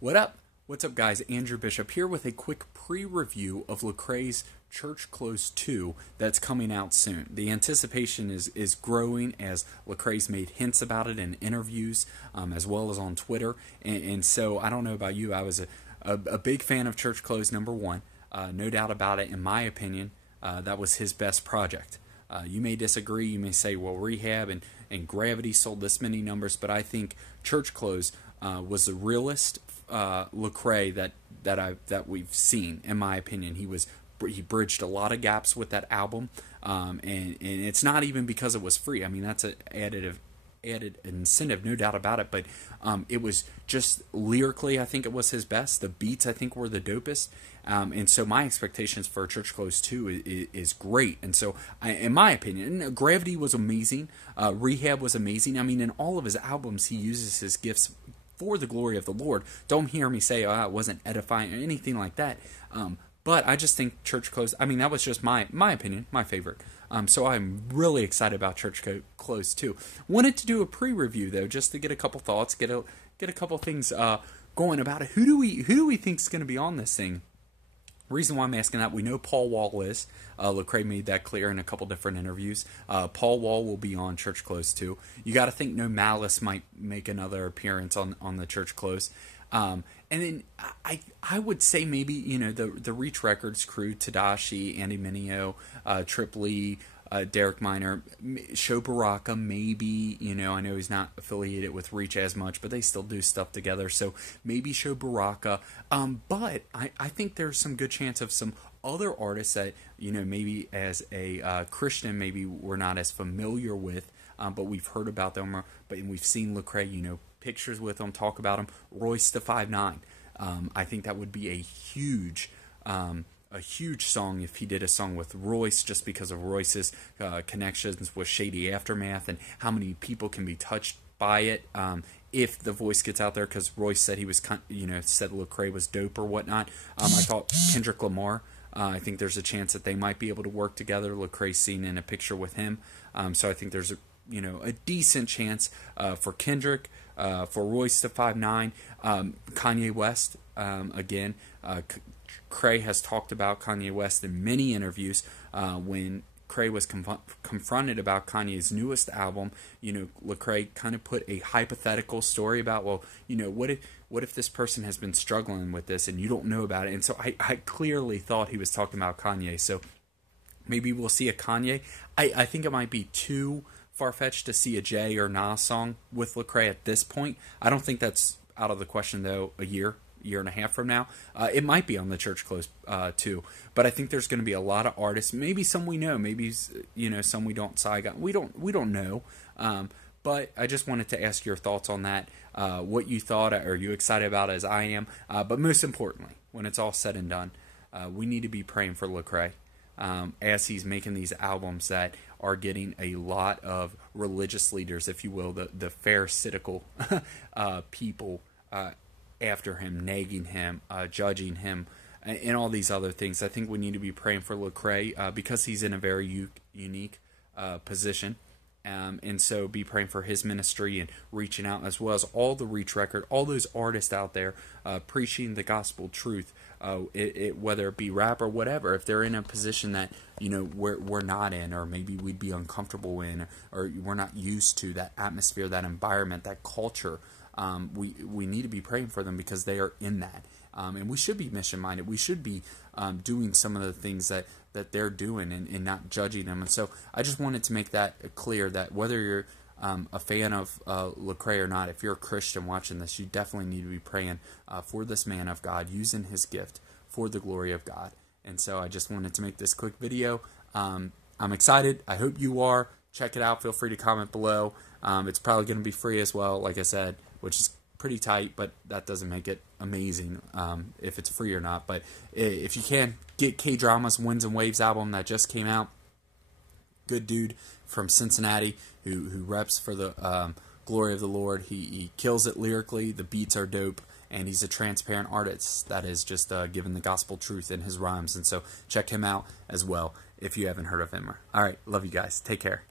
What up? What's up, guys? Andrew Bishop here with a quick pre-review of Lecrae'S Church Close 2 that's coming out soon. The anticipation is growing as Lecrae'S made hints about it in interviews as well as on Twitter. And so I don't know about you, I was a big fan of Church Close #1. No doubt about it, in my opinion, that was his best project. You may disagree, you may say, well, Rehab and Gravity sold this many numbers, but I think Church Close was the realest Lecrae that we've seen, in my opinion. He bridged a lot of gaps with that album, and it's not even because it was free. I mean, that's an added incentive, no doubt about it, but it was just lyrically, I think it was his best. The beats, I think, were the dopest, and so my expectations for Church Close 2 is great. And so, in my opinion, Gravity was amazing. Rehab was amazing. I mean, in all of his albums, he uses his gifts for the glory of the Lord. Don't hear me say, oh, it wasn't edifying or anything like that. But I just think Church Close, I mean, that was just my opinion, my favorite. So I'm really excited about Church Close 2. Wanted to do a pre-review, though, just to get a couple thoughts, get a couple things going about it. Who do we think is going to be on this thing? Reason why I'm asking that, we know Paul Wall is. Lecrae made that clear in a couple different interviews. Paul Wall will be on Church Close 2. You got to think No Malice might make another appearance on the Church Close. And then I would say maybe, you know, the Reach Records crew, Tadashi, Andy Mineo, Trip Lee, Derek Minor, Sho Baraka, maybe, you know, I know he's not affiliated with Reach as much, but they still do stuff together, so maybe Sho Baraka, but I think there's some good chance of some other artists that, you know, maybe as a Christian, maybe we're not as familiar with, but we've heard about them, but we've seen Lecrae, you know, pictures with them, talk about them. Royce da 5'9". I think that would be a huge song if he did a song with Royce, just because of Royce's connections with Shady Aftermath and how many people can be touched by it if the voice gets out there. Because Royce said he was, you know, said Lecrae was dope or whatnot. I thought Kendrick Lamar. I think there's a chance that they might be able to work together. Lecrae's seen in a picture with him, so I think there's a decent chance for Kendrick, for Royce da 5'9", Kanye West. Again, Cray has talked about Kanye West in many interviews. When Cray was confronted about Kanye's newest album, you know, Lecrae kind of put a hypothetical story about, well, you know, what if this person has been struggling with this and you don't know about it? And so I clearly thought he was talking about Kanye. So maybe we'll see a Kanye. I think it might be too far-fetched to see a Jay or Nas song with Lecrae at this point. I don't think that's out of the question, though, a year and a half from now. It might be on the Church Close 2, but I think there's going to be a lot of artists, maybe some we know, maybe, you know, some we don't. We don't know, but I just wanted to ask your thoughts on that, what you thought. Are you excited about it as I am? But most importantly, when it's all said and done, we need to be praying for Lecrae as he's making these albums that are getting a lot of religious leaders, if you will, the pharisaical people after him, nagging him, judging him, and all these other things. I think we need to be praying for Lecrae because he's in a very unique position. And so be praying for his ministry and reaching out, as well as all the Reach Record, all those artists out there preaching the gospel truth, whether it be rap or whatever. If they're in a position that, you know, we're not in, or maybe we'd be uncomfortable in, or we're not used to, that atmosphere, that environment, that culture, we need to be praying for them because they are in that. And we should be mission-minded. We should be doing some of the things that they're doing and not judging them. And so I just wanted to make that clear, that whether you're a fan of Lecrae or not, if you're a Christian watching this, you definitely need to be praying for this man of God, using his gift for the glory of God. And so I just wanted to make this quick video. I'm excited. I hope you are. Check it out. Feel free to comment below. It's probably going to be free as well, like I said, which is pretty tight, but that doesn't make it amazing if it's free or not. But if you can, get K-Drama's Winds and Waves album that just came out. Good dude from Cincinnati who reps for the glory of the Lord. He kills it lyrically. The beats are dope, and he's a transparent artist that is just giving the gospel truth in his rhymes. And so check him out as well if you haven't heard of him. All right, love you guys. Take care.